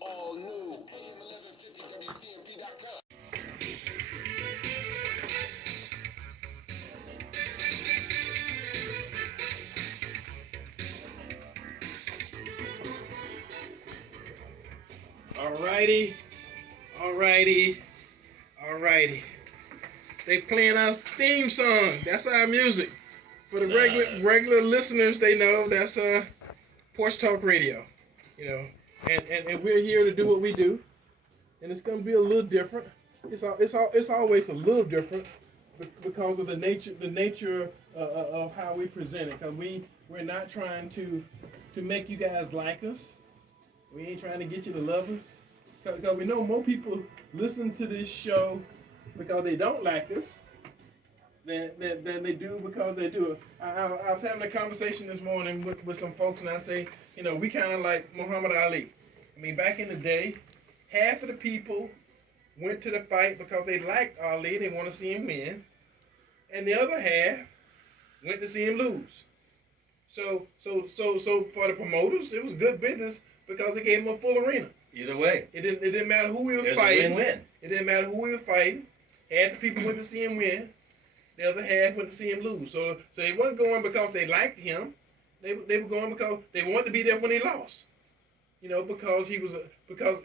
all new. AM 1150 WTMP.com. Alrighty, alrighty, alrighty. They playing our theme song. That's our music. For the regular listeners, they know that's Porch Talk Radio. You know, and we're here to do what we do, and it's gonna be a little different. It's always a little different because of the nature of how we present it. Because we're not trying to make you guys like us. We ain't trying to get you to love us. Because we know more people listen to this show because they don't like us than they do because they do it. I was having a conversation this morning with some folks, and I say, you know, we kind of like Muhammad Ali. I mean, back in the day, half of the people went to the fight because they liked Ali, they want to see him win, and the other half went to see him lose. So for the promoters, it was good business because they gave him a full arena. Either way, it didn't matter who we was there's fighting. A win-win. It didn't matter who we were fighting. Half the people went to see him win. The other half went to see him lose. So they weren't going because they liked him. They were going because they wanted to be there when he lost. You know, because he was because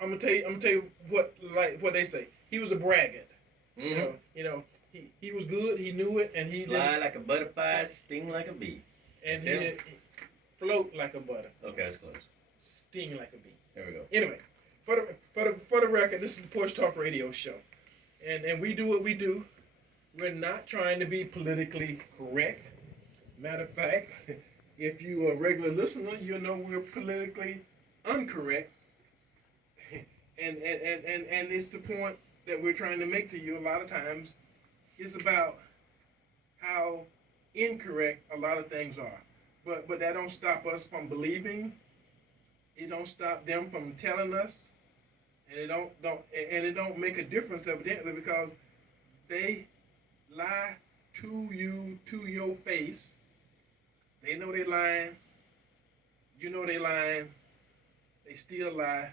I'm gonna tell you what they say. He was a braggart. Mm-hmm. You know he was good. He knew it, and he fly like a butterfly, sting like a bee, and he float like a butterfly. Okay, that's close. Sting like a bee. There we go. Anyway, for the record, this is the Porch Talk Radio show, and we do what we do. We're not trying to be politically correct. Matter of fact, if you are a regular listener, you know we're politically incorrect, and it's the point that we're trying to make to you. A lot of times, it's about how incorrect a lot of things are, but that don't stop us from believing. It don't stop them from telling us, and it don't make a difference evidently because they lie to you to your face. They know they lying. You know they lying. They still lie,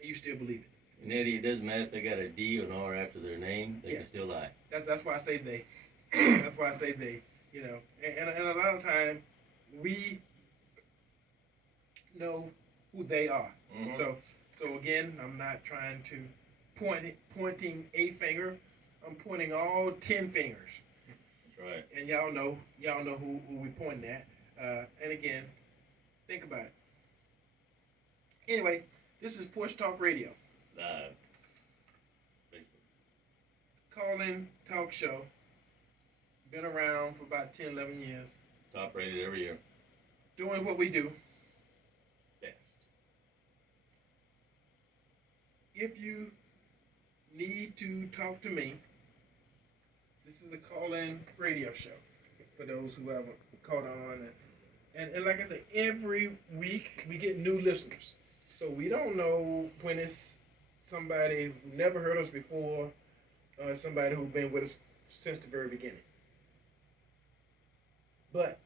and you still believe it. And Eddie, it doesn't matter if they got a D or an R after their name; they can still lie. That's why I say they. That's why I say they. You know, and a lot of time we know who they are. Mm-hmm. So again, I'm not trying to pointing a finger. I'm pointing all 10 fingers. That's right. And y'all know who we pointing at. And again, think about it. Anyway, this is Porch Talk Radio. Live. Facebook. Call-in talk show. Been around for about 10, 11 years. Top rated every year. Doing what we do. Best. If you need to talk to me, this is a call-in radio show for those who haven't caught on. And like I said, every week we get new listeners. So we don't know when it's somebody who never heard us before, somebody who's been with us since the very beginning. But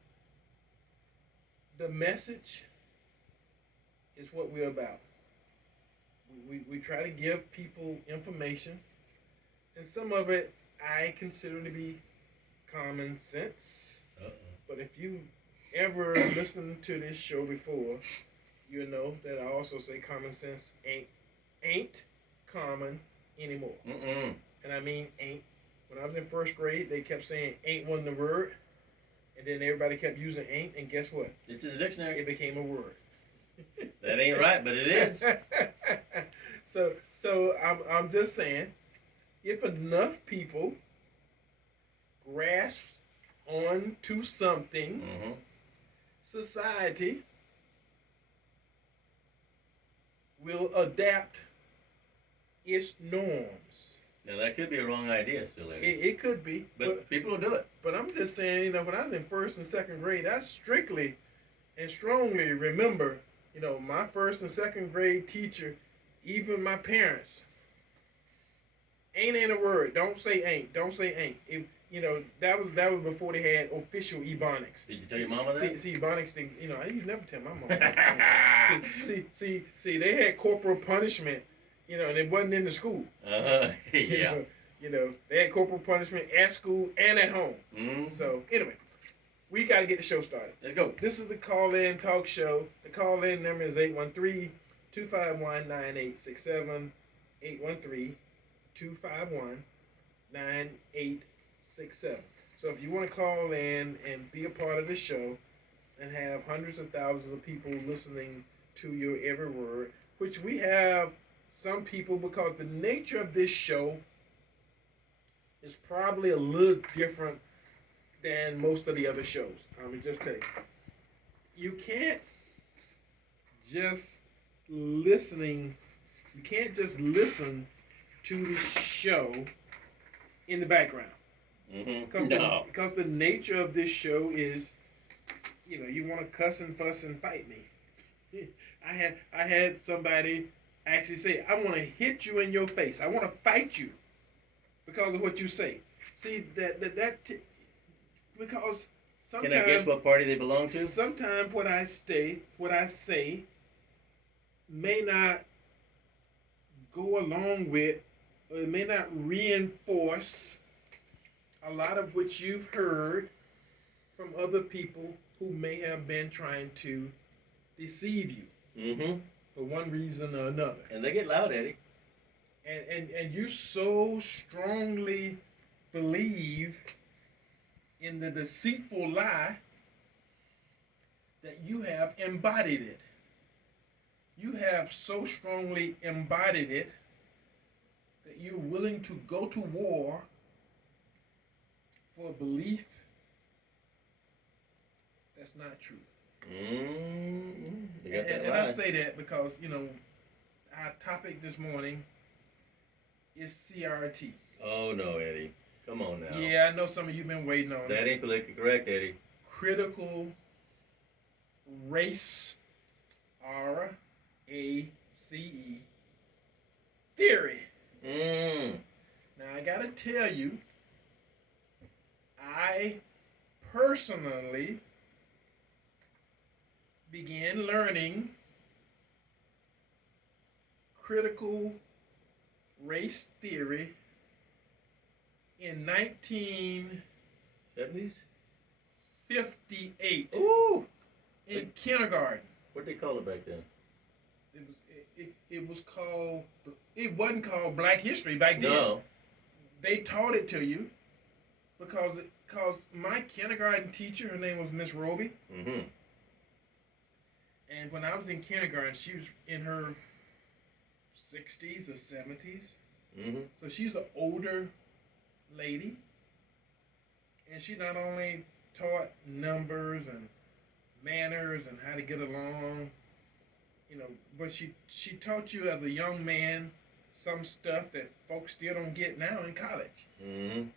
the message is what we're about. We try to give people information, and some of it I consider to be common sense. But if you've ever listened to this show before, you know that I also say common sense ain't common anymore. Mm-mm. And I mean ain't. When I was in first grade, they kept saying ain't wasn't a word, and then everybody kept using ain't, and guess what? It's in the dictionary. It became a word. That ain't right, but it is. So I'm just saying, if enough people grasp onto something, Mm-hmm. society will adapt its norms. Now that could be a wrong idea, still. It could be, but people will do it. But I'm just saying, you know, when I was in first and second grade, I strictly and strongly remember, you know, my first and second grade teacher, even my parents. Ain't a word. Don't say ain't. Don't say ain't. that was before they had official Ebonics. Did you tell your mama that? See, Ebonics thing. You never tell my mama. see, they had corporal punishment. And it wasn't in the school. Yeah. They had corporal punishment at school and at home. Mm-hmm. So anyway, we got to get the show started. Let's go. This is the call-in talk show. The call-in number is 813-251-9867. 813-251-9867. So if you want to call in and be a part of the show and have hundreds of thousands of people listening to your every word, which we have some people, because the nature of this show is probably a little different than most of the other shows. Let me just tell you. You can't just listen to the show in the background. Mm-hmm. No. Because the nature of this show is, you want to cuss and fuss and fight me. I had somebody actually say, I want to hit you in your face. I want to fight you because of what you say. See, because sometimes... Can I guess what party they belong to? Sometimes what I say may not go along with, or it may not reinforce a lot of what you've heard from other people who may have been trying to deceive you. Mm-hmm. For one reason or another. And they get loud, Eddie. And you so strongly believe in the deceitful lie that you have embodied it. You have so strongly embodied it that you're willing to go to war for a belief that's not true. Mm-hmm. And I say that because, our topic this morning is CRT. Oh, no, Eddie. Come on now. Yeah, I know some of you have been waiting on that. Ain't politically correct, Eddie. Critical race, R-A-C-E, theory. Now, I got to tell you, I personally began learning critical race theory in 1958. Ooh! In kindergarten. What did they call it back then? It was called. It wasn't called Black History back then. No. They taught it to you because my kindergarten teacher, her name was Miss Roby. Mm-hmm. And when I was in kindergarten, she was in her 60s or 70s. Mm-hmm. So she was an older lady. And she not only taught numbers and manners and how to get along, but she taught you as a young man some stuff that folks still don't get now in college. Mm-hmm.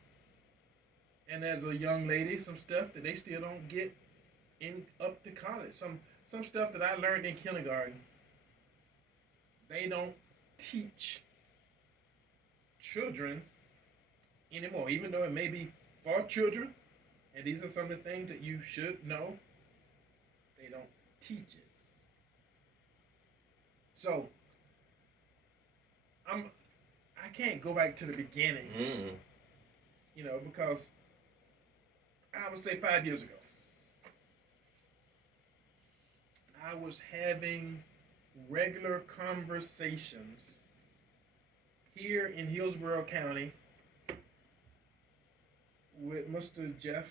And as a young lady, some stuff that they still don't get up to college. Some stuff that I learned in kindergarten, they don't teach children anymore, even though it may be for children, and these are some of the things that you should know. They don't teach it. So, I can't go back to the beginning, because I would say 5 years ago, I was having regular conversations here in Hillsborough County with Mr. Jeff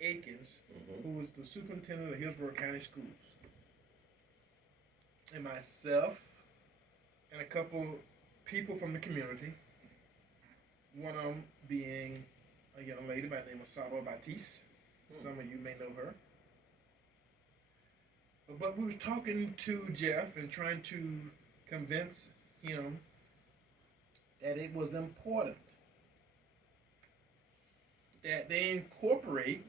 Akins, who was the superintendent of Hillsborough County Schools. And myself and a couple people from the community, one of them being a young lady by the name of Saba Batiste. Some of you may know her. But we were talking to Jeff and trying to convince him that it was important that they incorporate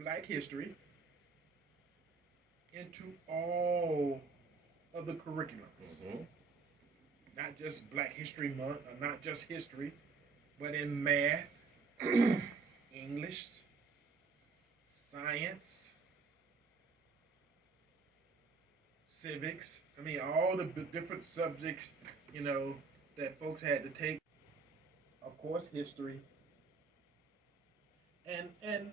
Black history into all of the curriculums. not just Black History Month or not just history, but in math, English, science, civics. I mean, all the different subjects, that folks had to take. Of course, history. And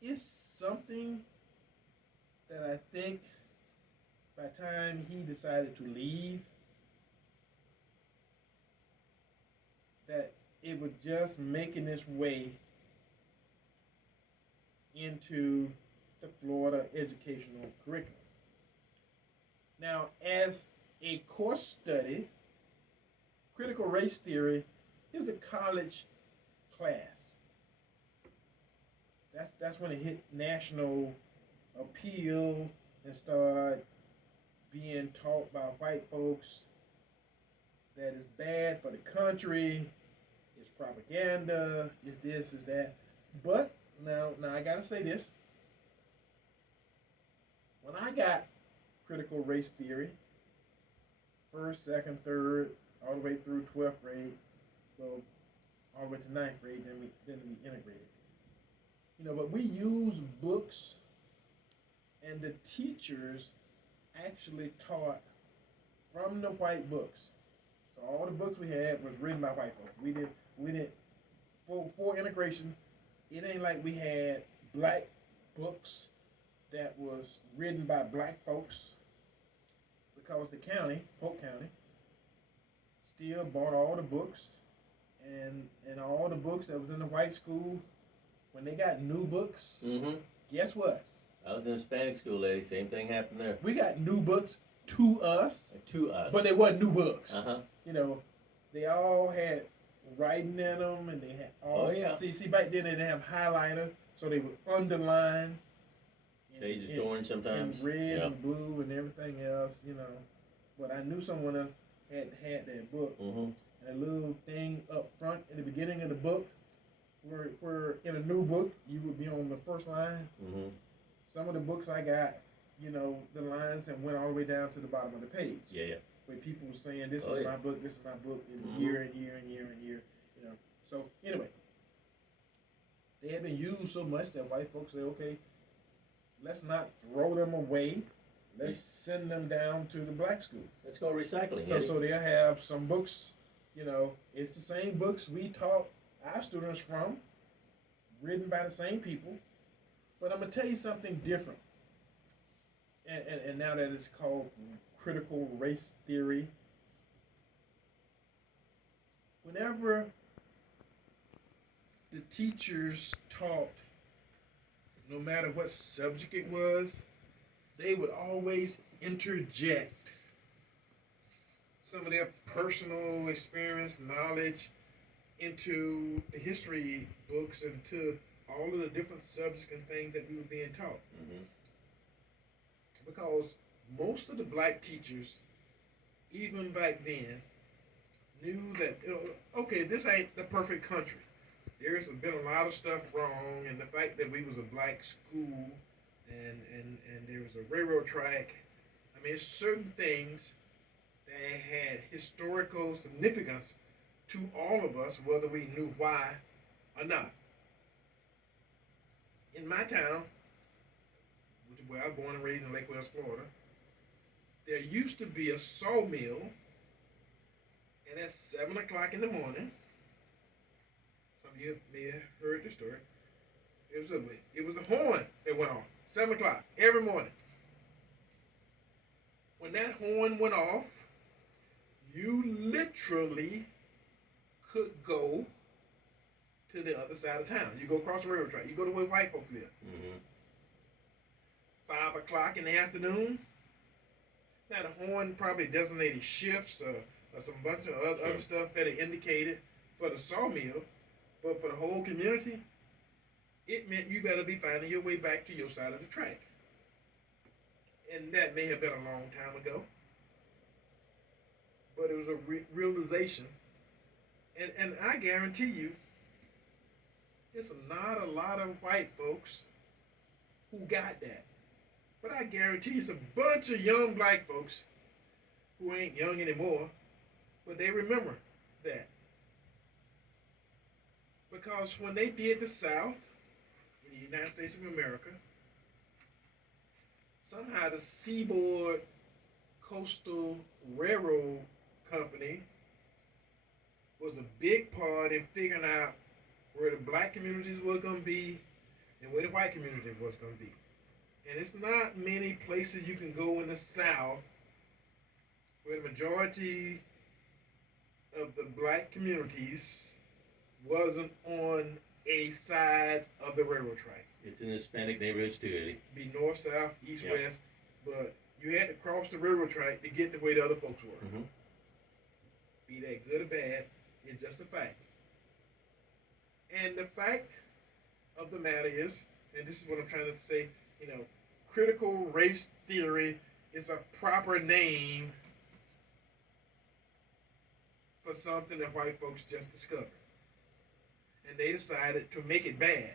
it's something that I think by the time he decided to leave, that it was just making its way into the Florida educational curriculum. Now, as a course study, critical race theory is a college class. That's when it hit national appeal and started being taught by white folks that is bad for the country, it's propaganda, it's this, it's that. But now I gotta say this. When I got critical race theory, first, second, third, all the way through 12th grade, well, all the way to 9th grade, then we integrated. But we use books, and the teachers actually taught from the white books. So all the books we had was written by white folks. We didn't for integration. It ain't like we had black books that was written by black folks, because the county, Polk County, still bought all the books, and all the books that was in the white school. When they got new books, guess what? I was in Hispanic school, lady. Same thing happened there. We got new books to us. To us. But they wasn't new books. Uh-huh. They all had writing in them, and they had all. Oh, yeah. See, back then they didn't have highlighter, so they would underline. They just orange sometimes. And red and blue and everything else, But I knew someone else had that book. And a little thing up front in the beginning of the book, where in a new book, you would be on the first line. Some of the books I got, the lines and went all the way down to the bottom of the page. Yeah. Where people were saying, this is my book, this is my book, and year and year and year and year, So, anyway, they have been used so much that white folks say, okay, let's not throw them away. Let's send them down to the black school. Let's go recycling. So they'll have some books, it's the same books we taught our students from, written by the same people. But I'm going to tell you something different. And now that it's called critical race theory, whenever the teachers taught, no matter what subject it was, they would always interject some of their personal experience, knowledge into the history books and to all of the different subjects and things that we were being taught. Because most of the black teachers, even back then, knew that, okay, this ain't the perfect country. There's been a lot of stuff wrong, and the fact that we was a black school and there was a railroad track. I mean, it's certain things that had historical significance to all of us, whether we knew why or not. In my town, where I was born and raised in Lake Wales, Florida, there used to be a sawmill, and at 7 o'clock in the morning, some of you may have heard the story, it was a horn that went off, 7 o'clock every morning. When that horn went off, you literally could go to the other side of town. You go across the railroad track. You go to where white folk live. 5 o'clock in the afternoon. Now the horn probably designated shifts or some bunch of other stuff that it indicated for the sawmill, but for the whole community, it meant you better be finding your way back to your side of the track. And that may have been a long time ago, but it was a realization. And I guarantee you, it's not a lot of white folks who got that. But I guarantee you, it's a bunch of young black folks who ain't young anymore But they remember that. Because when they did the South in the United States of America, somehow the Seaboard Coastal Railroad Company was a big part in figuring out where the black communities was going to be and where the white community was going to be. And it's not many places you can go in the South where the majority of the black communities wasn't on a side of the railroad track. It's in Hispanic neighborhoods too, Eddie. Be north, south, east, west, but you had to cross the railroad track to get to where the other folks were. Mm-hmm. Be that good or bad, it's just a fact. And the fact of the matter is, and this is what I'm trying to say, critical race theory is a proper name for something that white folks just discovered. And they decided to make it bad.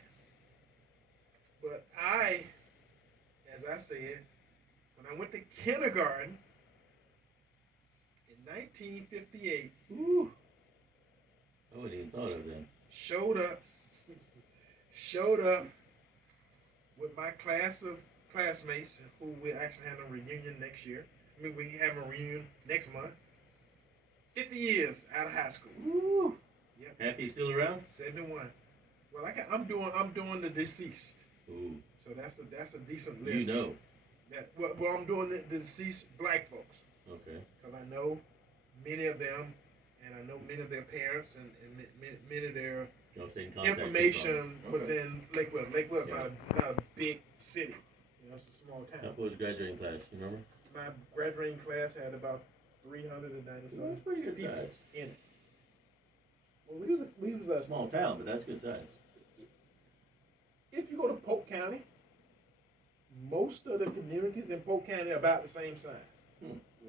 But as I said, when I went to kindergarten in 1958, Ooh. I wouldn't even thought of that. showed up with my class of classmates who we actually have a reunion next year. We have a reunion next month. 50 years out of high school. Ooh. Yep. Happy still around? 71. Well, I'm doing the deceased. Ooh. So that's a decent list. You know. Well, I'm doing the deceased black folks. Okay. Because I know many of them, and I know many of their parents, and many of their Y'all stay in contact information with was them. in Lakewood. Lakewood's Yeah. not a big city. It's a small town. What was your graduating class? You remember? My graduating class had about 390 That's some pretty good people size. in it. Well, we was a Small town, but that's good size. If you go to Polk County, most of the communities in Polk County are about the same size.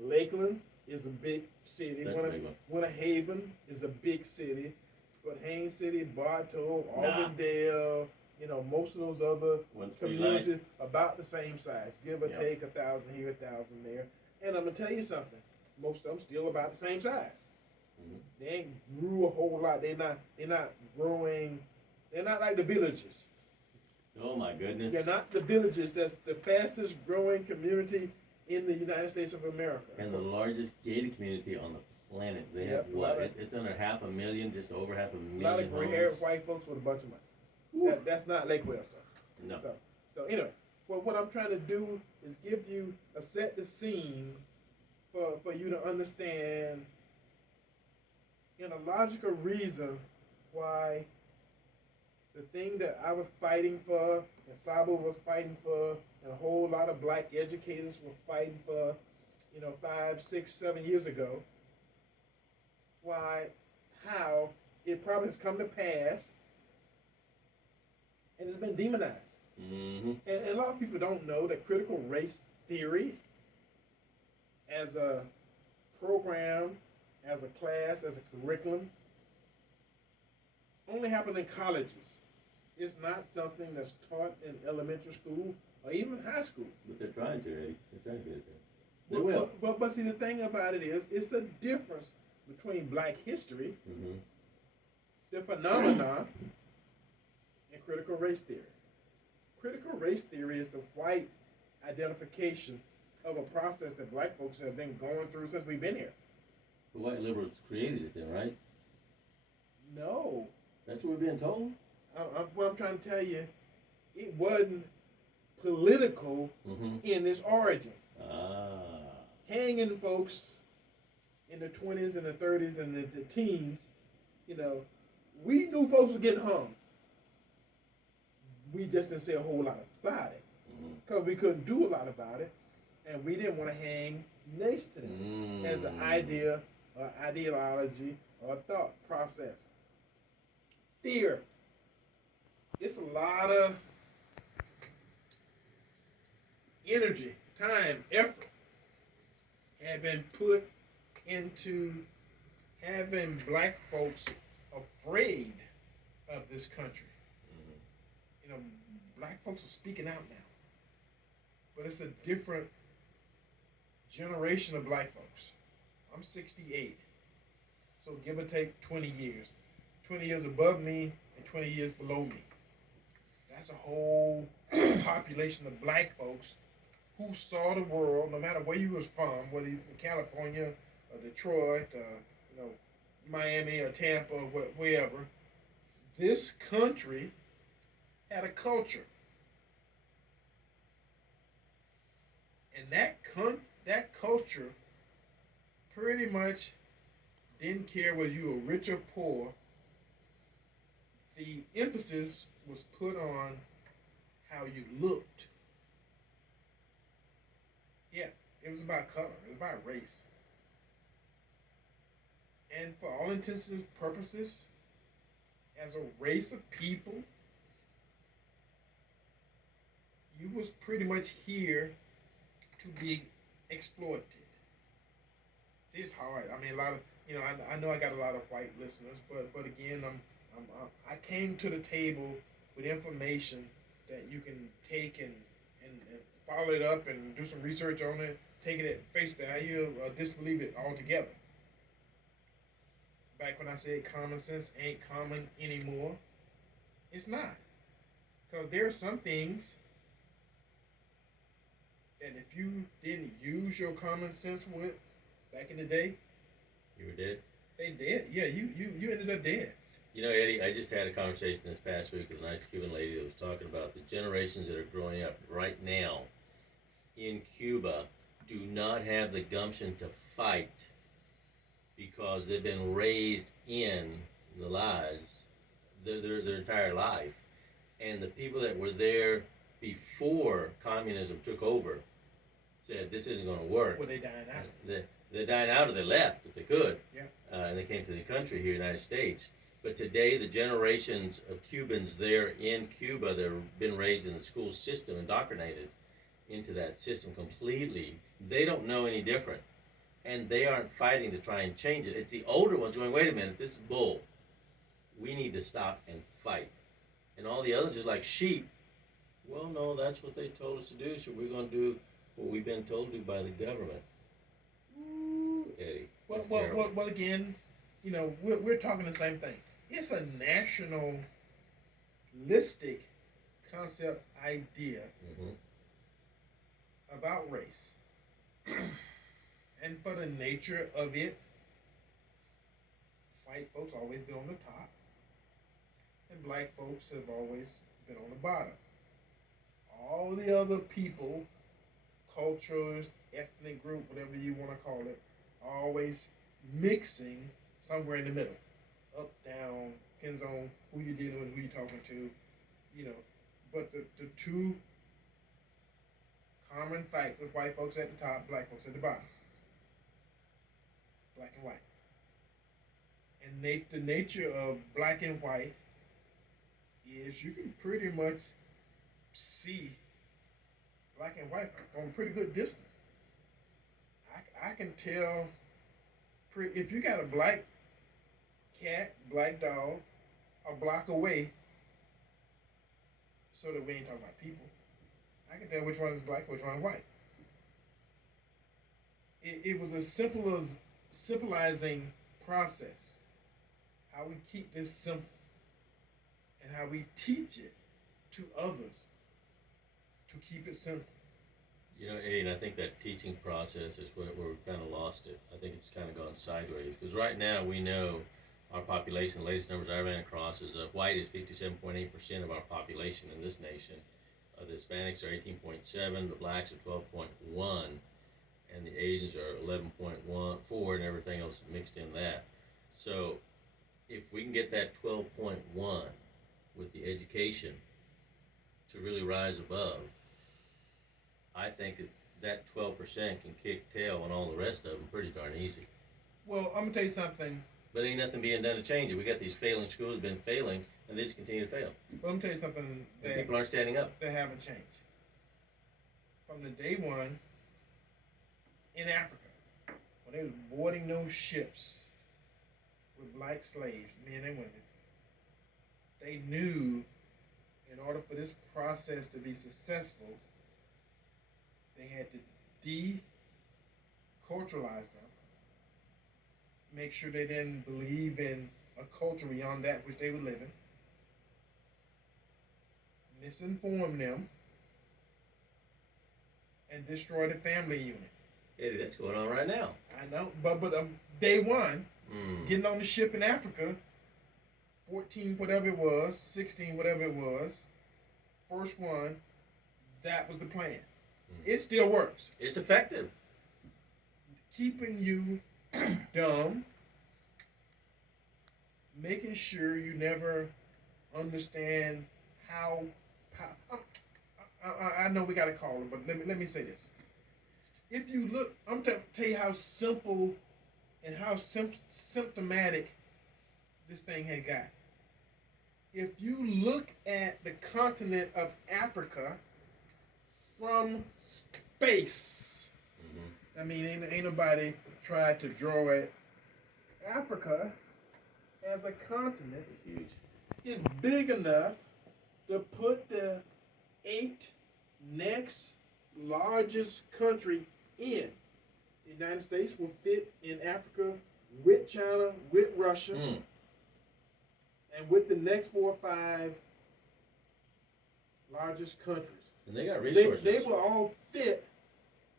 Lakeland is a big city. That's a big one. Winter Haven is a big city. But Haines City, Bartow, Nah. Auburndale, most of those other One street communities about the same size. Give or Yep. take 1,000 here, 1,000 there. And I'm gonna tell you something. Most of them still about the same size. Mm-hmm. They ain't grew a whole lot. They're not growing. They're not like the villages. Oh my goodness. They're not the villages. That's the fastest growing community in the United States of America. And the largest gated community on the planet. They Yep, have what? a lot of- It's under 500,000, just over 500,000 A lot of gray-haired homes. white folks with a bunch of money. That's not Lake West. No. So anyway, what I'm trying to do is give you set the scene for you to understand in a logical reason why the thing that I was fighting for, and Sabo was fighting for, and a whole lot of black educators were fighting for, 5, 6, 7 years ago, how it probably has come to pass, and it's been demonized. Mm-hmm. And a lot of people don't know that critical race theory as a program, as a class, as a curriculum, only happened in colleges. It's not something that's taught in elementary school or even high school. But they're trying to, Eddie. They're trying to get it there. They will. But see, the thing about it is, it's a difference between black history, Mm-hmm. the phenomena, and critical race theory. Critical race theory is the white identification of a process that black folks have been going through since we've been here. The white liberals created it then, right? No. That's what we're being told? What I'm trying to tell you, it wasn't political Mm-hmm. in its origin. Ah. Hanging folks in the 20s and the 30s and the teens, we knew folks were getting hung. We just didn't say a whole lot about it because we couldn't do a lot about it, and we didn't want to hang next to them as an idea, or ideology, or thought process. Fear. It's a lot of energy, time, effort have been put into having black folks afraid of this country. Black folks are speaking out now, but it's a different generation of black folks. I'm 68. So give or take 20 years. 20 years above me and 20 years below me. That's a whole population of black folks who saw the world, no matter where you was from, whether you from California or Detroit, Miami or Tampa or wherever. This country had a culture, and that culture pretty much didn't care whether you were rich or poor. The emphasis was put on how you looked. Yeah, it was about color. It was about race. And for all intents and purposes, as a race of people, you was pretty much here to be exploited. See, it's hard. I mean, a lot of I know I got a lot of white listeners, but again, I came to the table with information that you can take and follow it up and do some research on it, take it at face value, or disbelieve it altogether. Back when I said common sense ain't common anymore, it's not. Because there are some things that if you didn't use your common sense with back in the day, you were dead. They dead. Yeah, you ended up dead. You know, Eddie, I just had a conversation this past week with a nice Cuban lady that was talking about the generations that are growing up right now in Cuba do not have the gumption to fight because they've been raised in the lies their entire life. And the people that were there before communism took over said this isn't going to work. Were they dying out? They're dying out, or they left if they could. Yeah. And they came to the country here, United States. But today, the generations of Cubans there in Cuba that have been raised in the school system, indoctrinated into that system completely, they don't know any different. And they aren't fighting to try and change it. It's the older ones going, wait a minute, this is bull. We need to stop and fight. And all the others is like sheep. Well, no, that's what they told us to do, so we're going to do what we've been told to by the government. Ooh, Eddie. Well, again, we're talking the same thing. It's a nationalistic concept idea about race. And for the nature of it, white folks always been on the top, and black folks have always been on the bottom. All the other people, cultures, ethnic group, whatever you want to call it, are always mixing somewhere in the middle. Up, down, depends on who you're dealing with, who you're talking to, But the two common factors, white folks at the top, black folks at the bottom. Black and white. And the nature of black and white is you can pretty much see black and white from a pretty good distance. I can tell if you got a black cat, black dog, a block away, so that we ain't talking about people, I can tell which one is black, which one is white. It was a simplizing process. How we keep this simple and how we teach it to others to keep it simple. Eddie, and I think that teaching process is where we've kind of lost it. I think it's kind of gone sideways. Because right now we know our population, the latest numbers I ran across, is white is 57.8% of our population in this nation. The Hispanics are 18.7, the blacks are 12.1, and the Asians are 11.4, and everything else mixed in that. So if we can get that 12.1 with the education to really rise above, I think that 12% can kick tail on all the rest of them pretty darn easy. Well, I'm going to tell you something. But ain't nothing being done to change it. We got these failing schools been failing, and they just continue to fail. But I'm going to tell you something that people aren't standing up. They haven't changed. From the day one, in Africa, when they was boarding those ships with black slaves, men and women, they knew in order for this process to be successful, they had to deculturalize them make sure they didn't believe in a culture beyond that which they were living, misinform them, and destroy the family unit. Eddie, that's going on right now. I know, but day one, Mm. getting on the ship in Africa, 14 whatever it was, 16 whatever it was, first one, that was the plan. It still works. It's effective. Keeping you dumb, making sure you never understand how I know we got to call it, but let me say this. If you look, I'm going to tell you how simple and how symptomatic this thing had got. If you look at the continent of Africa from space, I mean, ain't nobody tried to draw it. Africa as a continent is big enough to put the 8th next largest country in. The United States will fit in Africa with China, with Russia, and with the next 4 or 5 largest countries. And they got resources. They will all fit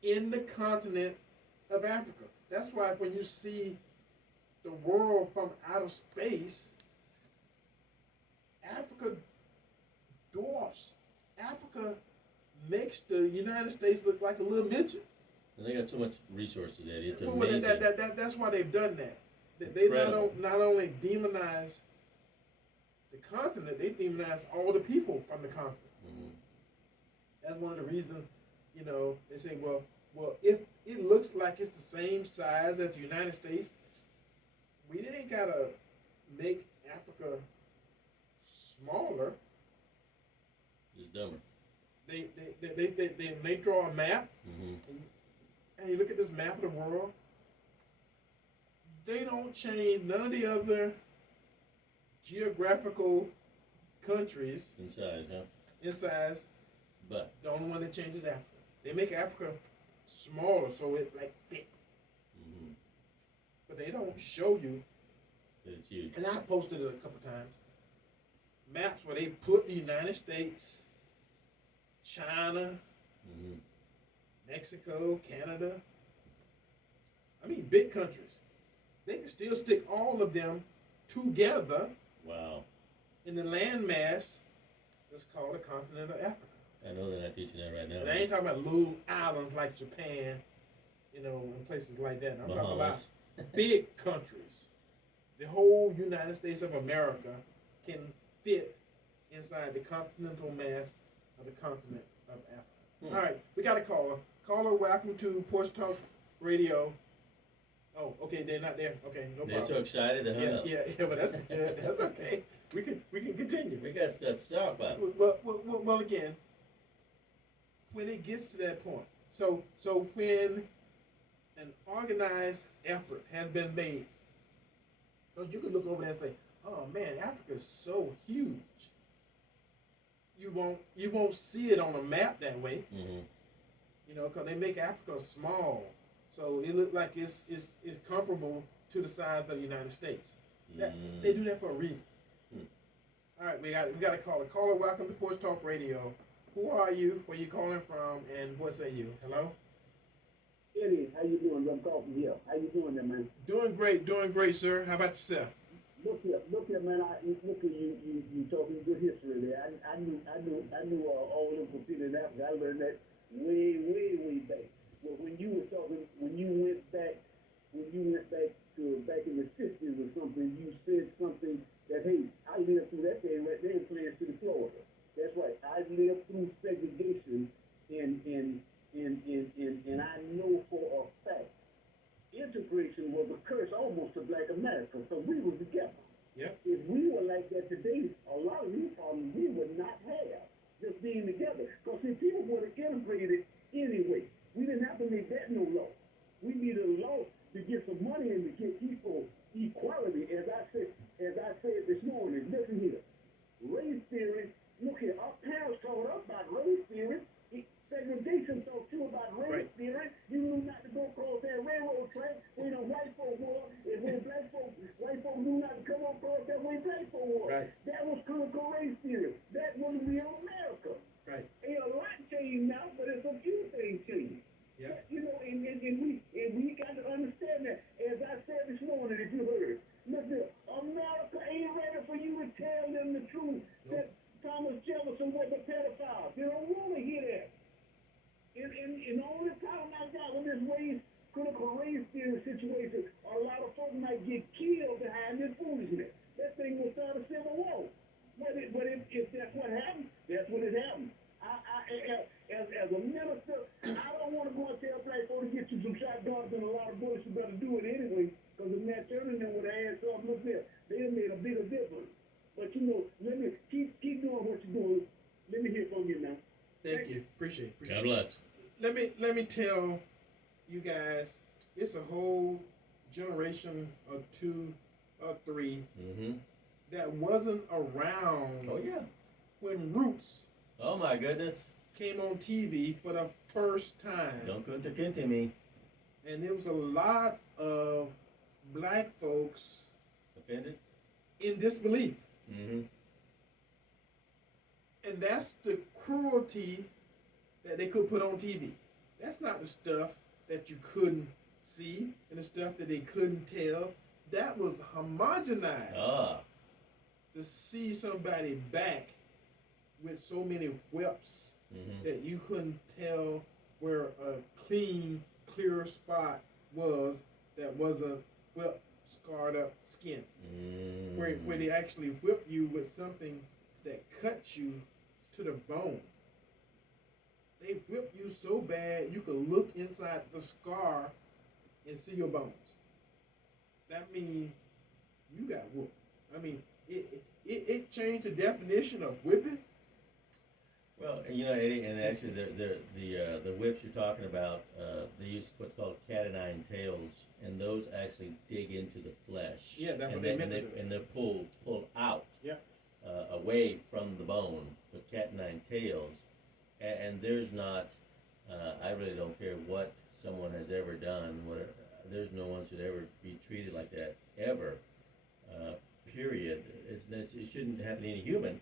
in the continent of Africa. That's why when you see the world from outer space, Africa dwarfs. Africa makes the United States look like a little midget. And they got so much resources, Eddie. It's Well, amazing. that's why they've done that. They not only demonize the continent, they demonize all the people from the continent. That's one of the reasons, they say, well, if it looks like it's the same size as the United States, we ain't gotta make Africa smaller. Just dumber. They draw a map, and you look at this map of the world. They don't change none of the other geographical countries In size, huh? in size. But The only one that changes Africa. They make Africa smaller so it like fit, but they don't show you. but it's huge. And I posted it a couple times. Maps where they put the United States, China, Mexico, Canada. I mean, big countries. They can still stick all of them together Wow. in the landmass that's called the continent of Africa. I know they're not teaching that right now. And I ain't talking about little islands like Japan, and places like that. I'm talking about big countries. The whole United States of America can fit inside the continental mass of the continent of Africa. All right, we got a caller. Caller, welcome to Porch Talk Radio. Oh, okay, they're not there. Okay, no They're problem. so excited to hung up. Yeah, but that's good. That's okay. We can continue. We got stuff to talk about. Well, again, when it gets to that point, so when an organized effort has been made, so you can look over there and say, "Oh man, Africa is so huge." You won't see it on a map that way, because they make Africa small, so it looks like it's comparable to the size of the United States. They do that for a reason. All right, we got a caller. Caller, welcome to Porch Talk Radio. Who are you? Where you calling from? And what say you? Hello. Eddie, how you doing? I'm calling here. How you doing there, man? Doing great, sir. How about yourself? Look here, man. Look at you talking good history there. I knew all of them in Africa. I learned that way back. Well, when you went back back in the 60s or something, you said something that, hey, I lived through that thing right there in Plant City, Florida. That's right. I lived through segregation and I know for a fact integration was a curse almost to Black America, so we were together. Yep. If we were like that today, a lot of these problems we would not have just being together. Because see, people would have integrated anyway. We didn't have to make that no law. We needed a law to get some money and to get equal equality. As I said this morning, listen here. Race theory, look here, our parents taught us about race theory. Segregation taught you about race theory. You knew not to go across that railroad track when the white folk were, and when They don't want to hear that. And the only problem I got with this critical race theory situation, a lot of folks might get killed behind this foolishness. That thing will start a civil war. But if that's what happens, that's what it happens. As a minister, I don't want to go and tell black folks to get you some shotguns and a lot of bullets. You better do it anyway, because if Matt Turner would have had something, look there, they have made a bigger difference. But let me keep doing what you're doing. Let me hear from you now. Thank you. Appreciate it. God bless. Let me tell you guys, it's a whole generation or two or three that wasn't around Oh yeah. when Roots Oh my goodness. came on TV for the first time. Don't go to Kinty me. And there was a lot of black folks Offended? in disbelief. Mm-hmm. And that's the cruelty that they could put on TV. That's not the stuff that you couldn't see and the stuff that they couldn't tell. That was homogenized. To see somebody back with so many whips that you couldn't tell where a clean, clear spot was that wasn't whip, scarred up skin. Where they actually whip you with something that cuts you to the bone. They whip you so bad you could look inside the scar and see your bones. That means you got whooped. I mean, it changed the definition of whipping. Well, Eddie, and actually the whips you're talking about, they use what's called cat o' nine tails, and those actually dig into the flesh. Yeah, that's what and they they meant to do. and they're pulled out. Yeah. Away from the bone with cat o' nine tails, and there's not. I really don't care what someone has ever done. There's no one should ever be treated like that ever. Period. It shouldn't happen to any human.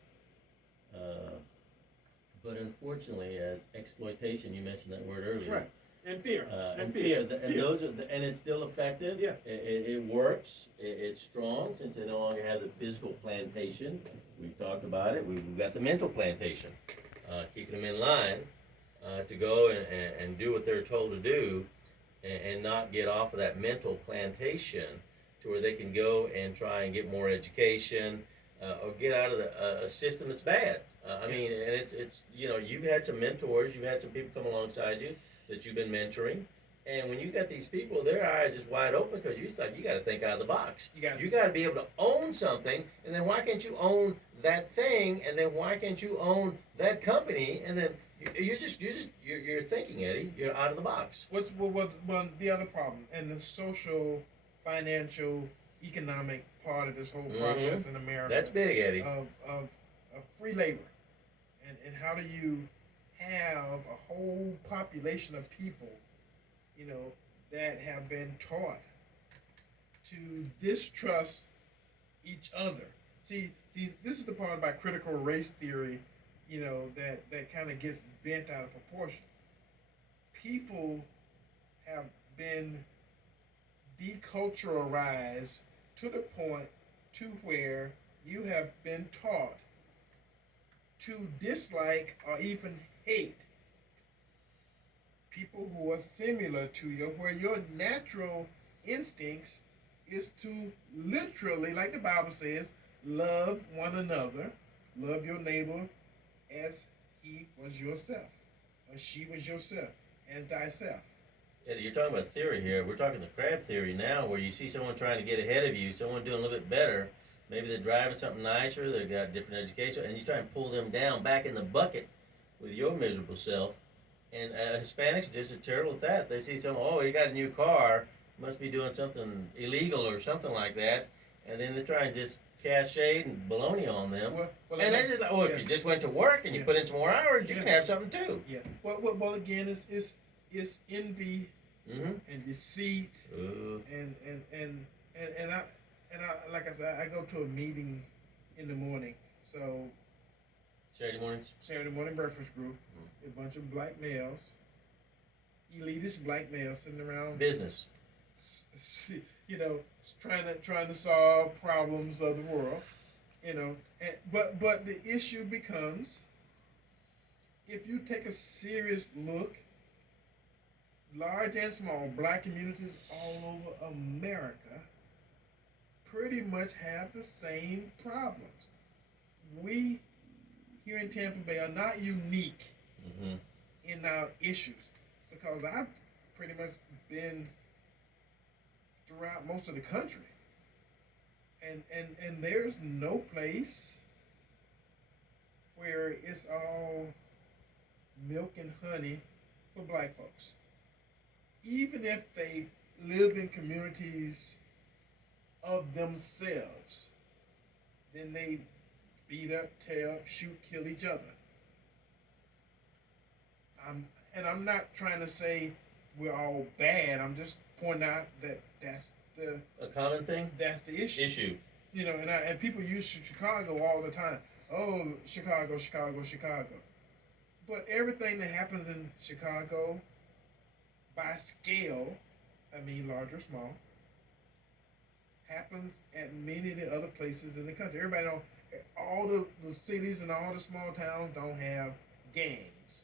But unfortunately, it's exploitation. You mentioned that word earlier. Right. And fear. And fear. And those are, and it's still effective. Yeah. It works. It's strong since they no longer have the physical plantation. We've talked about it. We've got the mental plantation, keeping them in line to go and do what they're told to do, and not get off of that mental plantation to where they can go and try and get more education or get out of a system that's bad. I mean, and it's you've had some mentors, you've had some people come alongside you that you've been mentoring, and when you got these people, their eyes just wide open because you got to think out of the box. You got to be able to own something, and then why can't you own that thing, and then why can't you own that company, and then you're thinking, Eddie, you're out of the box. What's the other problem and the social, financial, economic part of this whole process in America? That's big, Eddie. Of free labor, and how do you have a whole population of people, that have been taught to distrust each other? See, this is the part about critical race theory, that kind of gets bent out of proportion. People have been deculturalized to the point to where you have been taught to dislike or even hate people who are similar to you, where your natural instincts is to literally, like the Bible says, love one another, love your neighbor as he was yourself, or she was yourself, as thyself. Eddie, you're talking about theory here. We're talking the crab theory now, where you see someone trying to get ahead of you, someone doing a little bit better. Maybe they're driving something nicer, they've got different education, and you try and pull them down back in the bucket with your miserable self. And Hispanics are just as terrible at that. They see someone, oh, he got a new car, must be doing something illegal or something like that, and then they try and just cast shade and baloney on them. Well, and they're just like, oh, if you just went to work and you put in some more hours, you can have something too. Yeah. Well, again, it's envy and deceit and I like I said, I go to a meeting in the morning. So Saturday mornings? Saturday morning breakfast group, a bunch of black males, elitist black males sitting around Business. Trying to solve problems of the world, but the issue becomes if you take a serious look, large and small black communities all over America pretty much have the same problems. We here in Tampa Bay are not unique in our issues, because I've pretty much been throughout most of the country, and there's no place where it's all milk and honey for black folks. Even if they live in communities of themselves, then they beat up, tear up, shoot, kill each other. I'm not trying to say we're all bad. I'm just pointing out that that's a common thing. That's the issue. You know, and people use Chicago all the time. Oh, Chicago, Chicago, Chicago. But everything that happens in Chicago, by scale, I mean large or small, happens at many of the other places in the country. Everybody know all the cities and all the small towns don't have gangs,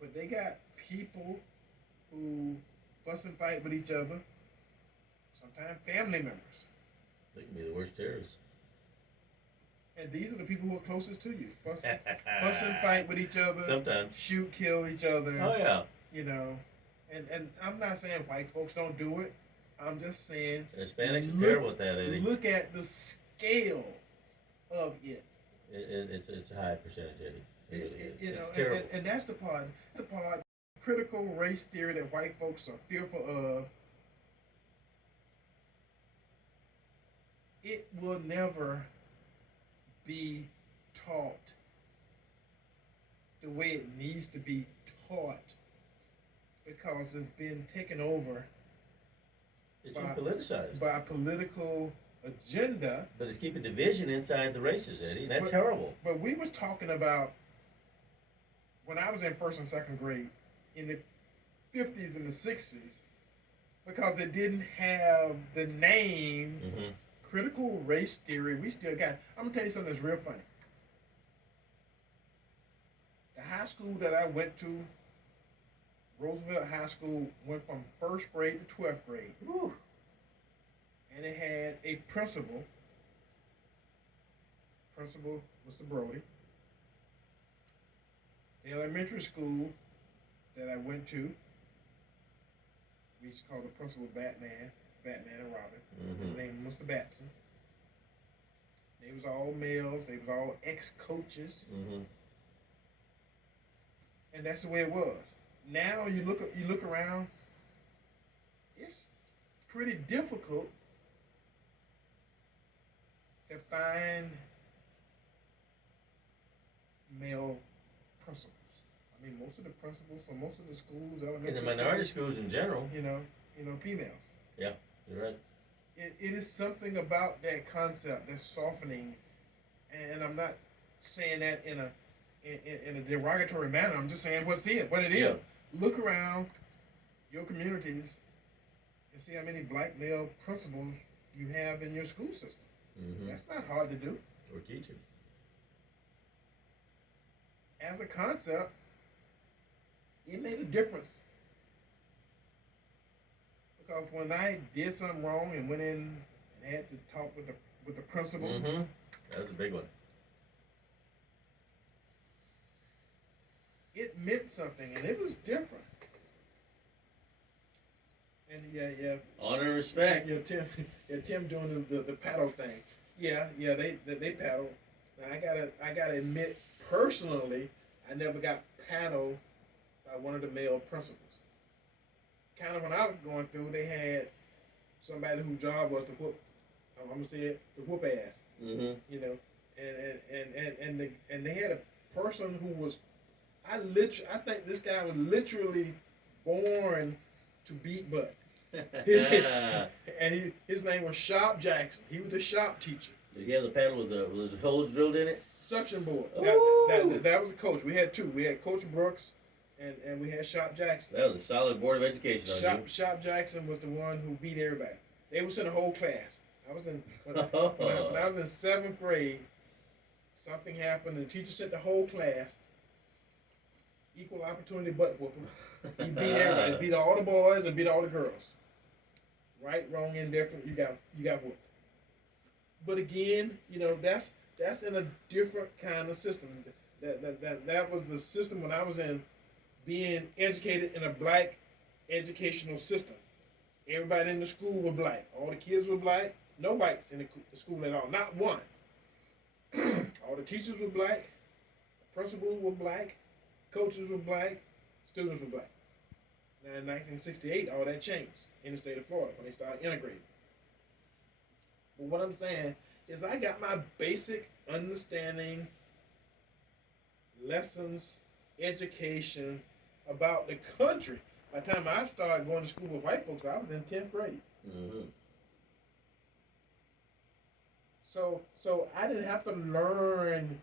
but they got people who fuss and fight with each other. Sometimes family members. They can be the worst terrorists. And these are the people who are closest to you. Fuss and fight with each other. Sometimes. Shoot, kill each other. Oh, yeah. You know, and I'm not saying white folks don't do it. I'm just saying Hispanics are terrible at that, Eddie. Look at the scale of it. It's a high percentage, Eddie. It's know, terrible. and that's the part. Critical race theory that white folks are fearful of. It will never be taught the way it needs to be taught, because it's been taken over. It's been politicized by a political agenda. But it's keeping division inside the races, Eddie. And that's terrible. But we was talking about, when I was in first and second grade, in the 50s and the 60s, because it didn't have the name critical race theory, we still got it. I'm going to tell you something that's real funny. The high school that I went to, Roosevelt High School, went from first grade to 12th grade. Woo. And it had a principal, Mr. Brody. The elementary school that I went to, we used to call the principal Batman and Robin. His name was Mr. Batson. They was all males. They was all ex-coaches. And that's the way it was. Now you look around, it's pretty difficult to find male principals. I mean, most of the principals for most of the schools, elementary in the minority schools in general, you know, females. Yeah, you're right. It is something about that concept that's softening, and I'm not saying that in a derogatory manner. I'm just saying what it is. Look around your communities and see how many black male principals you have in your school system. That's not hard to do. Or teaching. As a concept, it made a difference. Because when I did something wrong and went in and had to talk with the principal, that was a big one. It meant something, and it was different. And yeah. Honor and respect. Tim doing the paddle thing. Yeah, they paddle. Now I gotta admit, personally, I never got paddled by one of the male principals. Kind of when I was going through, they had somebody whose job was to whoop. I'm gonna say it, to whoop ass. You know, and they had a person who was. I think this guy was literally born to beat butt. And his name was Shop Jackson. He was the shop teacher. Did he have the paddle with the holes drilled in it? Suction board. That was a coach. We had two. We had Coach Brooks and we had Shop Jackson. That was a solid board of education on you. Shop Jackson was the one who beat everybody. They was in the whole class. When I was in 7th grade, something happened and the teacher sent the whole class equal opportunity butt whooping. He beat everybody. He beat all the boys and beat all the girls. Right, wrong, indifferent. You got whooped. But again, that's in a different kind of system. That was the system when I was in being educated in a black educational system. Everybody in the school was black. All the kids were black. No whites in the school at all. Not one. All the teachers were black. Principals were black. Coaches were black. Students were black. Now in 1968, all that changed in the state of Florida when they started integrating. But what I'm saying is I got my basic understanding, lessons, education about the country. By the time I started going to school with white folks, I was in 10th grade. Mm-hmm. So I didn't have to learn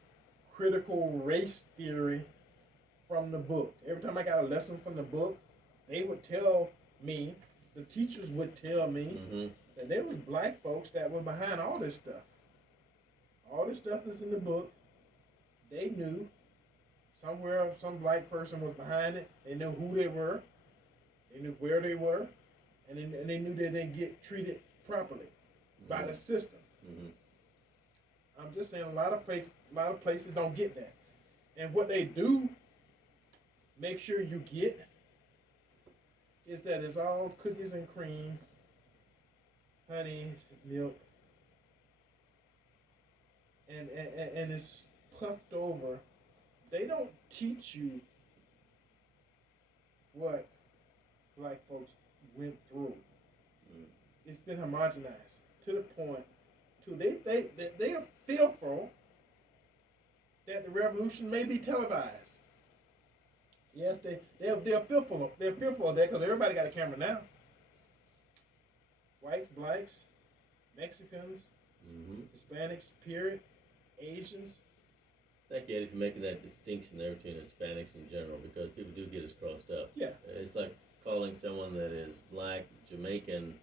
critical race theory from the book. Every time I got a lesson from the book, they would tell me, the teachers would tell me, that there was black folks that were behind all this stuff. All this stuff that's in the book, they knew. Somewhere, some black person was behind it. They knew who they were. They knew where they were. And they knew they didn't get treated properly by the system. I'm just saying a lot of places don't get that. And what they do make sure you get is that it's all cookies and cream, honey, milk, and it's puffed over. They don't teach you what black folks went through. It's been homogenized to the point they are fearful that the revolution may be televised. Yes, they're fearful. They're fearful of that because everybody got a camera now. Whites, blacks, Mexicans, Hispanics, period, Asians. Thank you, Eddie, for making that distinction there between Hispanics in general, because people do get us crossed up. Yeah. It's like calling someone that is black, Jamaican,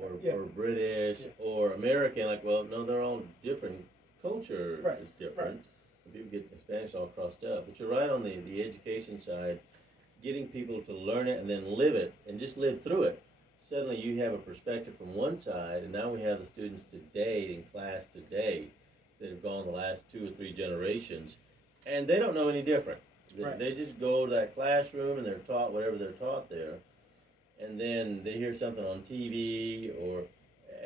or British, or American, like, well, no, they're all different. Culture is different. Right. And people get Hispanics all crossed up. But you're right on the education side, getting people to learn it and then live it, and just live through it. Suddenly you have a perspective from one side, and now we have the students today, in class today, that have gone the last 2 or 3 generations, and they don't know any different. They just go to that classroom and they're taught whatever they're taught there, and then they hear something on TV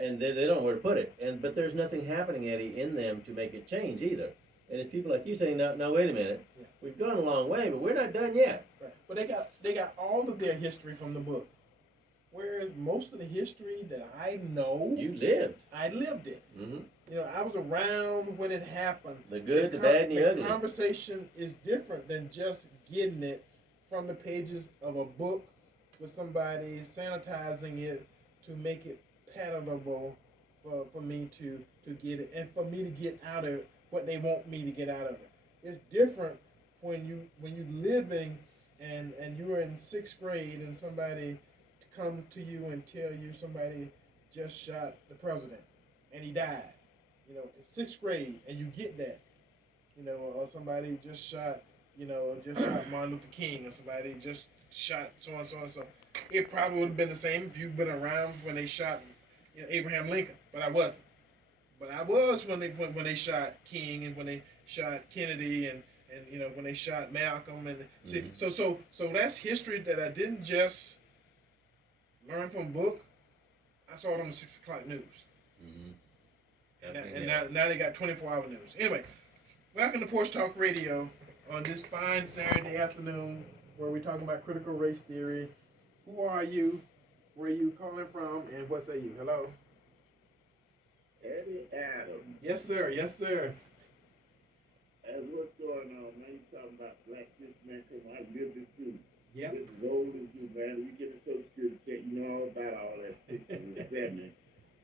and they don't know where to put it. But there's nothing happening, Eddie, in them to make it change either. And it's people like you saying, now wait a minute, we've gone a long way, but we're not done yet. Right. But they got all of their history from the book. Whereas most of the history that I know, I lived it. I was around when it happened. The good, the bad, and the ugly. The conversation is different than just getting it from the pages of a book with somebody sanitizing it to make it palatable for me to get it, and for me to get out of it what they want me to get out of it. It's different when you living and you're in 6th grade and somebody come to you and tell you somebody just shot the president and he died. It's 6th grade and you get that. Or somebody just shot Martin Luther King, or somebody just shot so and so and so. It probably would have been the same if you'd been around when they shot Abraham Lincoln, but I wasn't. But I was when they shot King, and when they shot Kennedy, and when they shot Malcolm, and so that's history that I didn't just learn from a book. I saw it on the 6 o'clock news. And now they got 24-hour news. Anyway, welcome to Porch Talk Radio on this fine Saturday afternoon, where we're talking about critical race theory. Who are you? Where are you calling from? And what say you? Hello? Eddie Adams. Yes, sir. Yes, sir. And what's going on, man? You talking about black this man, because I lived it too. Yep. This is old as you, man. We get the Social Security check, you know all about all that 60 and 70.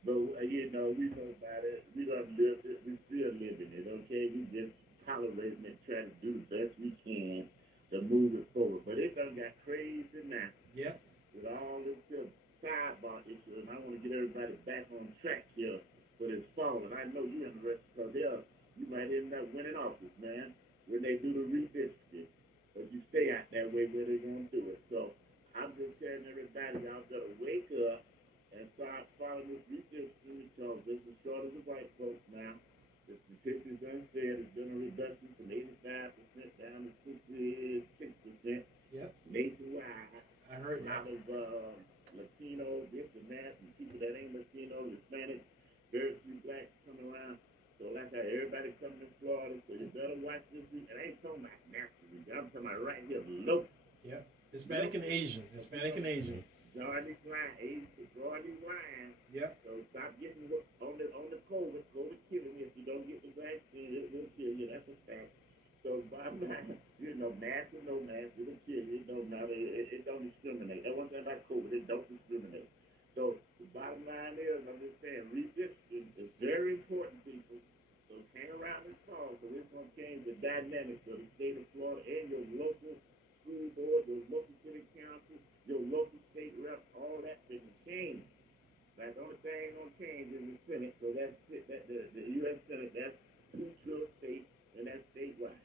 But, we know about it. We done lived it. We still living it, okay? We just tolerating it, trying to do the best we can to move it forward. But it done got crazy now. Yep. With all this sidebar issue, and I want to get everybody back on track here for this fall. And I know you're interested because you might end up winning office, man, when they do the redistricting. But you stay out that way where they're going to do it. So I'm just telling everybody, y'all got to wake up and start following this research because this is short of the white folks now. The statistics done said it's been a reduction from 85% down to 66% Yep. nationwide. I heard A lot that. of Latinos, this and that, and people that ain't Latino, Hispanic, very few blacks coming around. So like how everybody coming to Florida, so you better watch this week. And I ain't talking about national week. I'm talking about right here, local. Yep. Hispanic and Asian. Hispanic and Asian. Drawing these lines, age to drawing these lines. Yep. So stop getting on the COVID. COVID killing you. If you don't get the vaccine, it will kill you. That's a fact. So bottom line, mask or no mask, it'll kill you. It don't matter. It don't discriminate. That's one thing about COVID. It don't discriminate. So the bottom line is, I'm just saying, research is very important, people. So hang around this call, so it's going to change the dynamics of the state of Florida and your local school board, your local city council, your local state rep, all that thing change. Like the only thing ain't gonna change is the Senate, so that's it. That the U.S. Senate, that's two states, and that's statewide.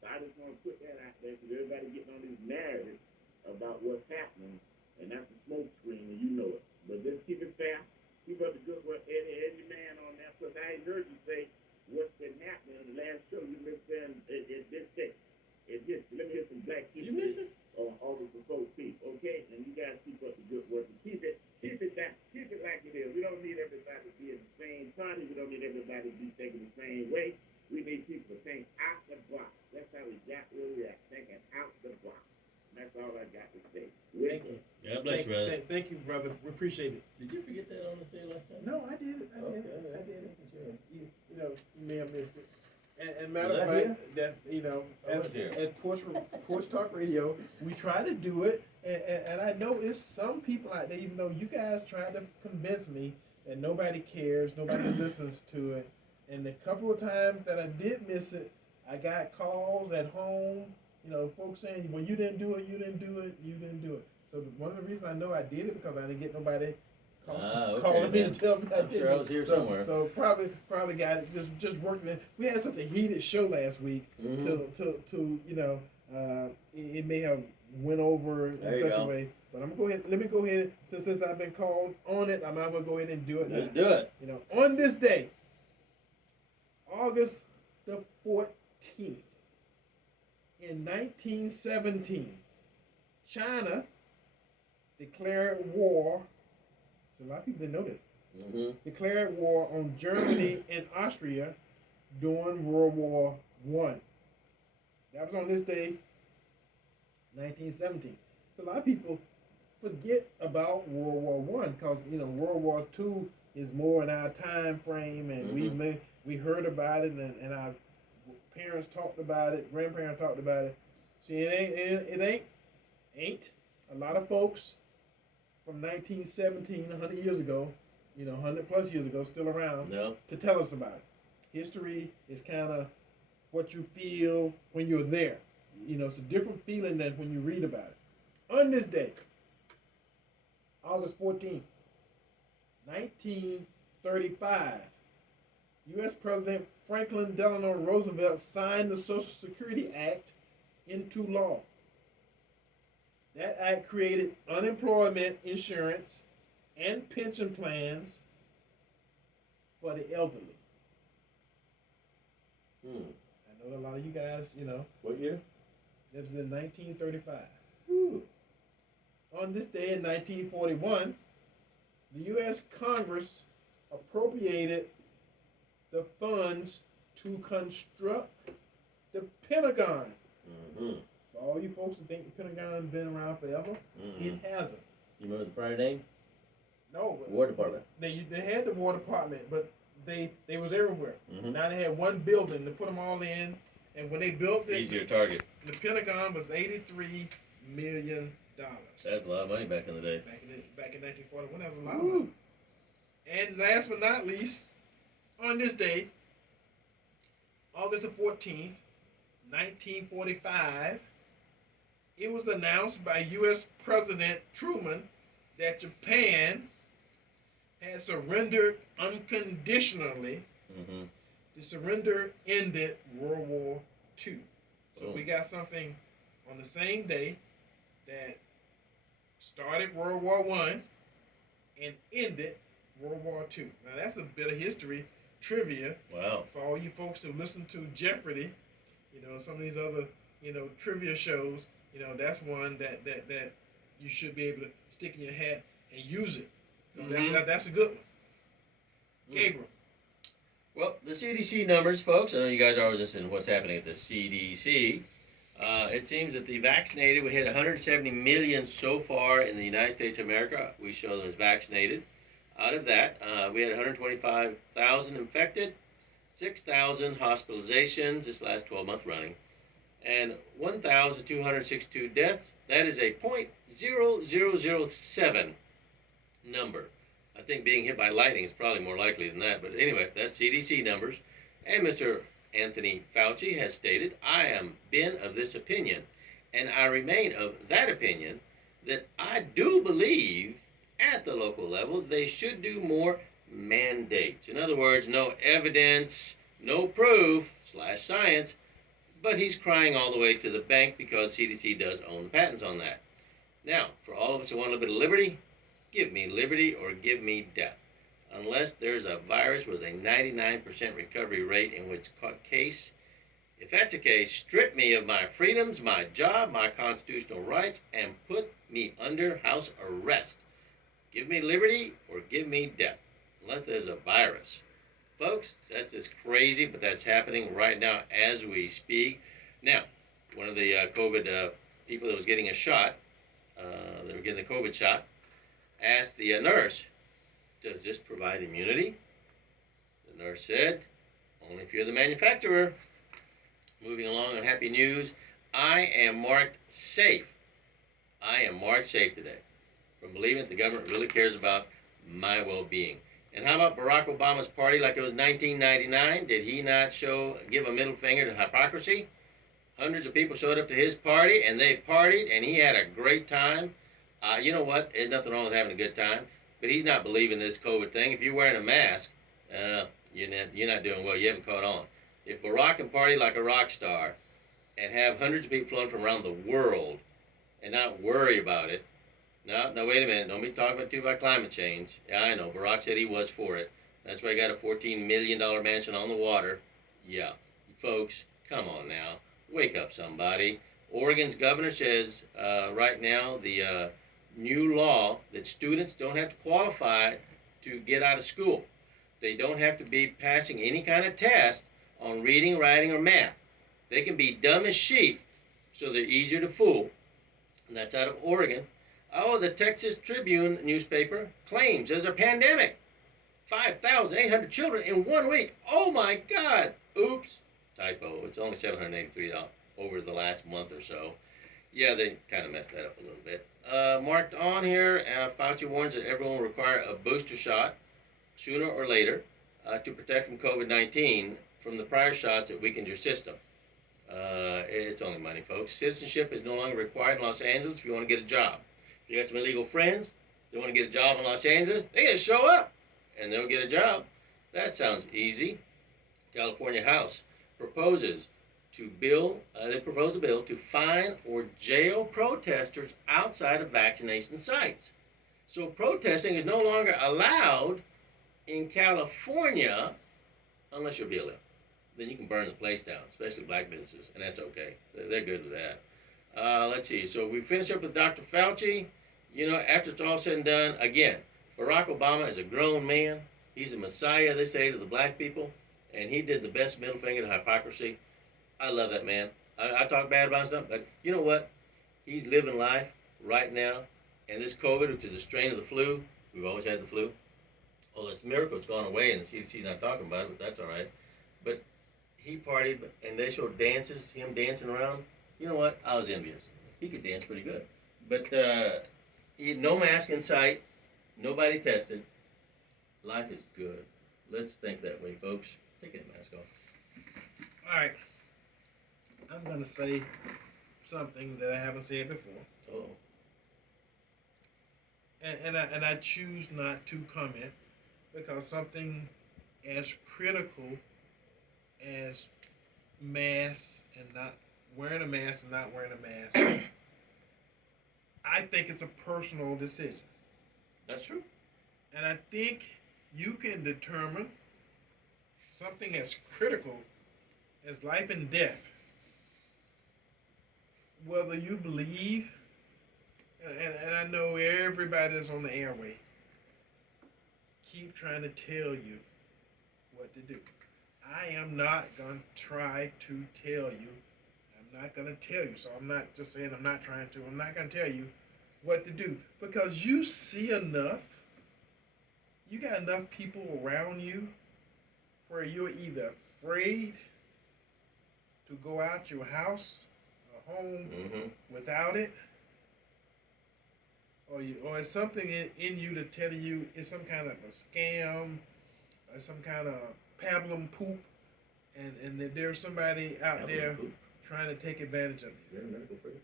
So I just want to put that out there because everybody getting on these narratives about what's happening, and that's a smoke screen, and you know it. But just keep it fair. Keep up the good work, Eddie man on that. Because I ain't heard you say what's been happening in the last show. You've been saying it's this day. It's this. Let me hear some black people. You missed it? On August the 14th, okay? And you guys keep up the good work and keep it like it is. We don't need everybody to be in the same party. We don't need everybody to be thinking the same way. We need people to think out the box. That's how we got where we at, thinking out the box. And that's all I got to say. Thank you. God bless you, brother. Thank you, brother. We appreciate it. Did you forget that on the stage last time? No, I did it. I did it. I did it. You may have missed it. And matter Was of I fact, that I was here. as Porch Talk Radio, we try to do it, and I know it's some people out there. Even though you guys tried to convince me that nobody cares, nobody listens to it, and the couple of times that I did miss it, I got calls at home. Folks saying, "Well, you didn't do it. You didn't do it. You didn't do it." So one of the reasons I know I did it because I didn't get nobody calling me to tell me I I'm did sure I was here somewhere. So probably got it. Just working it. We had such a heated show last week. It may have went over in There you such go. a way. But I'm gonna go ahead. Let me go ahead since I've been called on it. I might as well go ahead and do it. Let's now. do it. On this day, August the 14th, in 1917, China declared war. So a lot of people didn't know this. Declared war on Germany and Austria during World War I. That was on this day, 1917. So a lot of people forget about World War I because World War II is more in our time frame, and we heard about it, and our parents talked about it, grandparents talked about it. See, it ain't a lot of folks from 1917, 100 years ago, 100 plus years ago, still around to tell us about it. History is kind of what you feel when you're there. It's a different feeling than when you read about it. On this day, August 14th, 1935, U.S. President Franklin Delano Roosevelt signed the Social Security Act into law. That act created unemployment insurance and pension plans for the elderly. I know a lot of you guys, What year? that was in 1935. Ooh. On this day in 1941, the U.S. Congress appropriated the funds to construct the Pentagon. For all you folks who think the Pentagon's been around forever, it hasn't. You remember the prior name? No. War Department. They had the War Department, but they was everywhere. Now they had one building to put them all in, and when they built it, Easier target. the Pentagon was $83 million. That's a lot of money back in the day. Back in 1941, that was a lot of money. And last but not least, on this day, August the 14th, 1945, it was announced by U.S. President Truman that Japan had surrendered unconditionally. The surrender ended World War II. So we got something on the same day that started World War I and ended World War II. Now that's a bit of history trivia Wow. for all you folks who listen to Jeopardy. Some of these other trivia shows. That's one that you should be able to stick in your hat and use it. That's a good one. Gabriel. Well, the CDC numbers, folks, I know you guys are always listening to what's happening at the CDC. It seems that the vaccinated, we hit 170 million so far in the United States of America. We show them as vaccinated. Out of that, we had 125,000 infected, 6,000 hospitalizations this last 12-month running, and 1,262 deaths. That is a .0007 number. I think being hit by lightning is probably more likely than that. But anyway, that's CDC numbers. And Mr. Anthony Fauci has stated, I am been of this opinion, and I remain of that opinion, that I do believe at the local level they should do more mandates. In other words, no evidence, no proof / science, but he's crying all the way to the bank because CDC does own the patents on that. Now, for all of us who want a little bit of liberty, give me liberty or give me death. Unless there's a virus with a 99% recovery rate in which case, if that's the case, strip me of my freedoms, my job, my constitutional rights, and put me under house arrest. Give me liberty or give me death. Unless there's a virus. Folks, that's just crazy, but that's happening right now as we speak. Now, one of the COVID people that was getting a shot, they were getting the COVID shot, asked the nurse, does this provide immunity? The nurse said, only if you're the manufacturer. Moving along on happy news, I am marked safe. I am marked safe today from believing that the government really cares about my well-being. And how about Barack Obama's party like it was 1999? Did he not give a middle finger to hypocrisy? Hundreds of people showed up to his party, and they partied, and he had a great time. You know what? There's nothing wrong with having a good time, but he's not believing this COVID thing. If you're wearing a mask, you're not doing well. You haven't caught on. If Barack can party like a rock star and have hundreds of people flown from around the world and not worry about it, no, wait a minute. Don't be talking about climate change. Yeah, I know. Barack said he was for it. That's why he got a $14 million mansion on the water. Yeah. Folks, come on now. Wake up, somebody. Oregon's governor says right now the new law that students don't have to qualify to get out of school. They don't have to be passing any kind of test on reading, writing, or math. They can be dumb as sheep, so they're easier to fool. And that's out of Oregon. Oh, the Texas Tribune newspaper claims there's a pandemic. 5,800 children in 1 week. Oh my God. Oops. Typo. It's only $783 over the last month or so. Yeah, they kind of messed that up a little bit. Marked on here, Fauci warns that everyone will require a booster shot sooner or later to protect from COVID-19 from the prior shots that weakened your system. It's only money, folks. Citizenship is no longer required in Los Angeles if you want to get a job. If you got some illegal friends, they want to get a job in Los Angeles, they got to show up and they'll get a job. That sounds easy. California House proposes a bill to fine or jail protesters outside of vaccination sites. So protesting is no longer allowed in California unless you're BLM. Then you can burn the place down, especially black businesses, and that's okay. They're good with that. Let's see. So we finish up with Dr. Fauci. After it's all said and done, again, Barack Obama is a grown man. He's a messiah, they say, to the black people, and he did the best middle finger to hypocrisy. I love that man. I talk bad about him, but you know what? He's living life right now, and this COVID, which is a strain of the flu, we've always had the flu. Oh, it's a miracle it's gone away, and the CDC's not talking about it, but that's all right. But he partied, and they showed dances, him dancing around. You know what? I was envious. He could dance pretty good. But he had no mask in sight, nobody tested. Life is good. Let's think that way, folks. Take that mask off. All right. I'm going to say something that I haven't said before. Oh. And I choose not to comment because something as critical as masks and not wearing a mask and not wearing a mask, I think it's a personal decision. That's true. And I think you can determine something as critical as life and death, whether you believe, and I know everybody that's on the airway keep trying to tell you what to do. I am not going to try to tell you. I'm not going to tell you. So I'm not just saying I'm not trying to. I'm not going to tell you what to do, because you see enough. You got enough people around you where you're either afraid to go out your house or home without it, or it's something in you to tell you it's some kind of a scam or some kind of pablum poop, and that there's somebody out there trying to take advantage of you. Is that a medical phrase?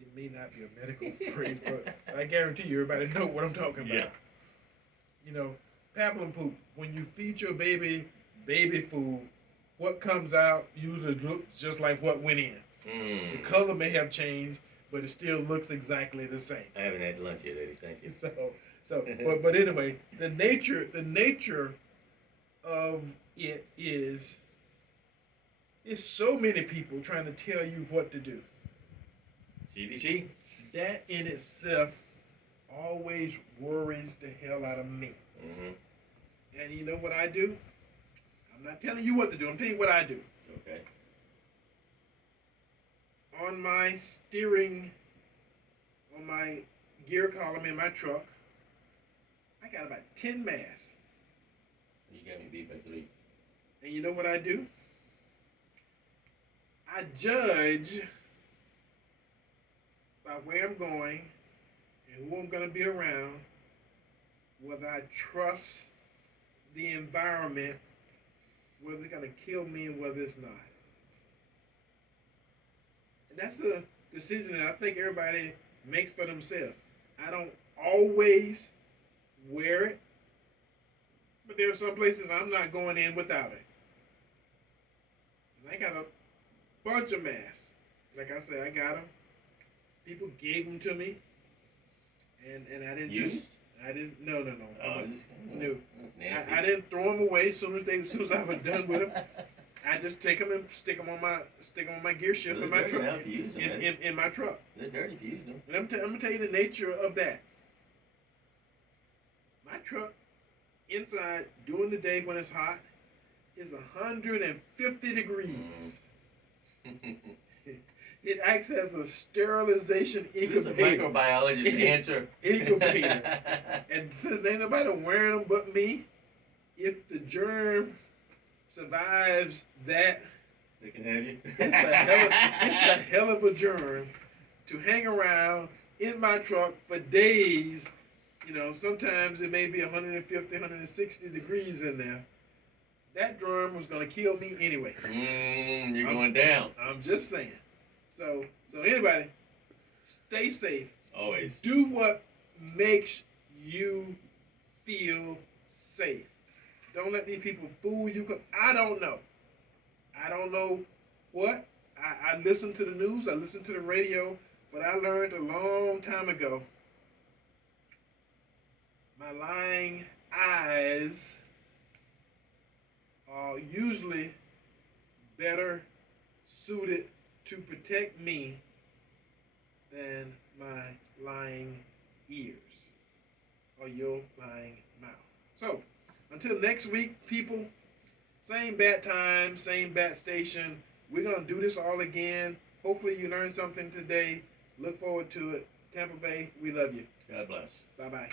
It may not be a medical phrase, but I guarantee you everybody know what I'm talking about. Yeah. You know, pablum poop. When you feed your baby food, what comes out usually looks just like what went in. The color may have changed, but it still looks exactly the same. I haven't had lunch yet, Eddie. Thank you. But anyway, the nature of it is so many people trying to tell you what to do. CDC? That in itself always worries the hell out of me. And you know what I do? I'm not telling you what to do. I'm telling you what I do. Okay. On my steering, on my gear column in my truck, I got about 10 masks. You got me beat by 3. And you know what I do? I judge by where I'm going and who I'm going to be around, whether I trust the environment, whether it's going to kill me and whether it's not. And that's a decision that I think everybody makes for themselves. I don't always wear it, but there are some places I'm not going in without it. And I got a bunch of masks. Like I said, I got them. People gave them to me, and I didn't Used? No. Oh, No. That's nasty. I didn't throw them away as soon as I was done with them. I just take them and stick them on my gear shift in my truck. In my truck. They're dirty if you use them. And I'm gonna tell you the nature of that. My truck inside during the day when it's hot is 150 degrees. It acts as a sterilization This is a incubator. microbiologist answer. Incubator. And since ain't nobody wearing them but me, if the germ survives that, They can have you. it's a hell of a germ to hang around in my truck for days. You know, sometimes it may be 150, 160 degrees in there. That germ was going to kill me anyway. You're going down. I'm just saying. So anybody, stay safe. Always. Do what makes you feel safe. Don't let these people fool you, because I don't know. I don't know what. I listen to the news, I listen to the radio, but I learned a long time ago, my lying eyes are usually better suited to protect me than my lying ears or your lying mouth. So, until next week, people, same bat time, same bat station. We're going to do this all again. Hopefully you learned something today. Look forward to it. Tampa Bay, we love you. God bless. Bye-bye.